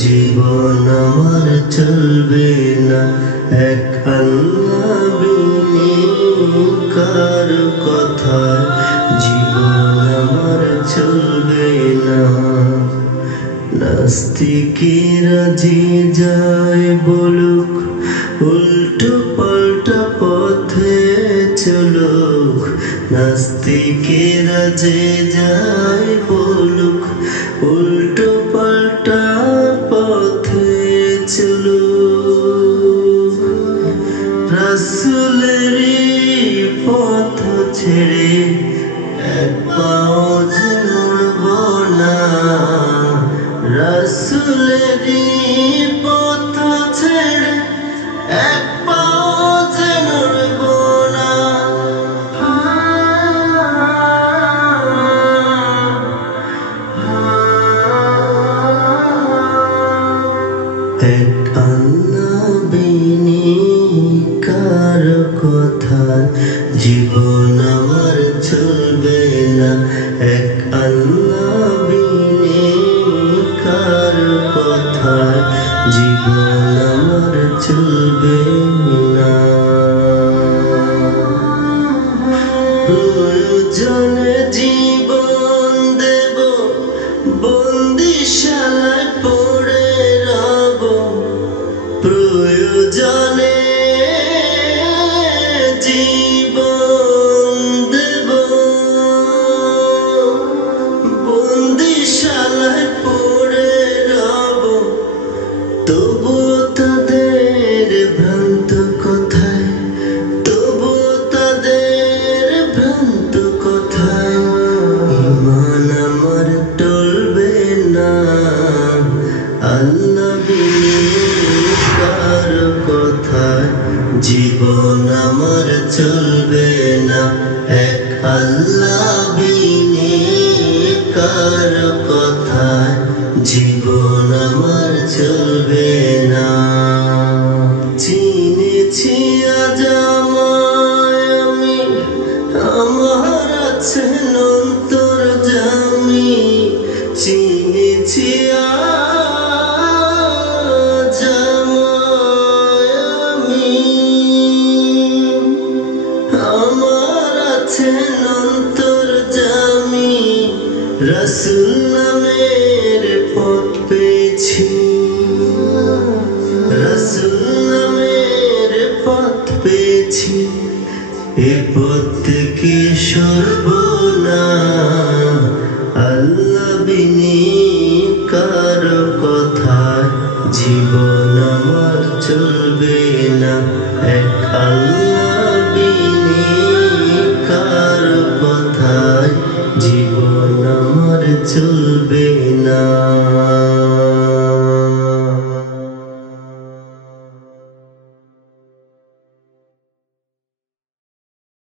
জীবন আমার চলবে না এক আল্লাহ বিনে কার কথা জীবন আমার চলবে না নাস্তিকেরা যে যায় বলুক উল্টো পাল্টা পথে চলুক নাস্তিকেরা যে যায় বলুক উল্টো পাল্টা পথে চলুক রাসূলেরই পথ ছেড়ে এক পাও চলব না রাসূলেরই পথ ছেড়ে এক পাও চলব না এক আল্লাহ বিনে কার কথা জীবন আমার চলবে না এক আল্লাহ বিনে কার কথা জীবন আমার চলবে না প্রয়োজনে জীবন দেব বন্দিশালায় পড়ে রব প্রয়োজনে জীবন দেব বন্দিশালায় পড়ে রব তবু তাদের ভ্রান্ত কথায় তবু তাদের ভ্রান্ত কথায় ঈমান আমার টলবে না আল্লাহ বিনে কার কথায় জীবন আমার চলবে না এক আল্লাহ বিনে কার কথায় জীবন আমার চলবে না চিনেছি আজ আমায় আমি আমার আছেন অন্তর্যামী চিনেছি আজ আমায় আমি আমার আছেন অন্তর্যামী রাসূল নামের পথ পেয়েছি রাসূল নামের পথ পেয়েছি এ পথ থেকে সরব না আল্লাহ বিনে কার কথায় জীবন আমার চলবে না এক আল্লাহ বিনে কার কথায় জীবন আমার চলবে না।